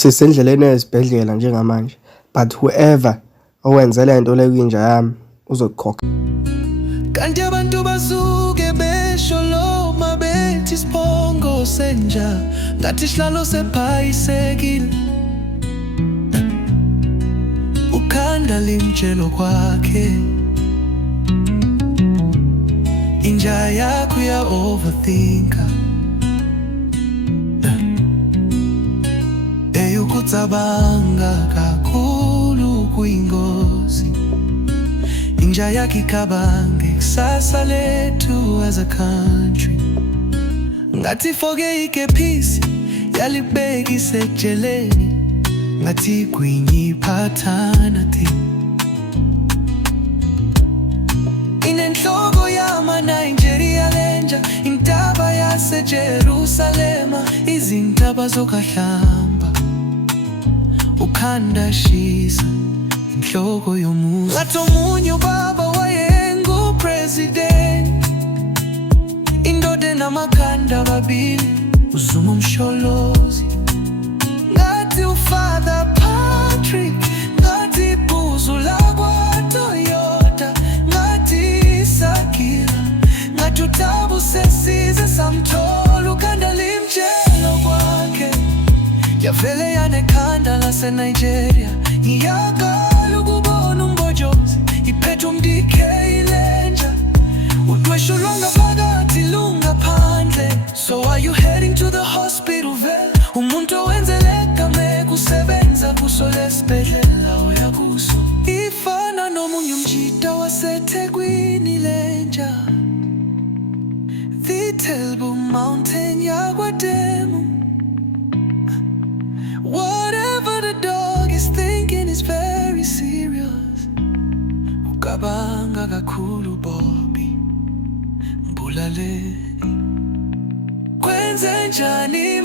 sisendleleni ezibhedlela njengamanje, but whoever owenze le nto le kwinja yami uzokukhokha. Kanti abantu basuke besho lo mabethi isiphongo senja ngathi sihlalo sephayisekile, ukhanda limtshelo kwakhe inja yakho ya overthinka eyukucabanga kakhulu kuyingozi. Inja yakhe ikabange kusasa lethu as a country, ngathi foke ikepisi yalibeka isejeleni, ngathi gwinyi phathana thi inenhloko yama Nigeria lenja, intaba yase Jerusalema, izintaba zokahlamba, ukhanda shisa inhloko yomuzi. Ngathi omunye ubaba wayengu president, indoda namakhanda babili, uZuma Msholozi. Ngathi uFather Patrick, ngathi Bhuzu lakwaToyota, ngathi Sakila, ngathi uThabo Sesize samthola, ukhanda limtshelo kwakhe yavele yanekhanda lase Nigeria, iyakala ukubona umbojozi iphethe umDK lenja, udweshu lwangaphakathi lungaphandle. So are you heading to the hospital vele? Umuntu owenzeleka mekusebenza kuso lesibhedlela uya kuso, ifana nomunye umjida waseThekwini lenja, the Table Mountain yakwaDemu. Whatever the dog is thinking is very serious, ukabanga kakhulu Bobby Mbulaleni. Kwenze njani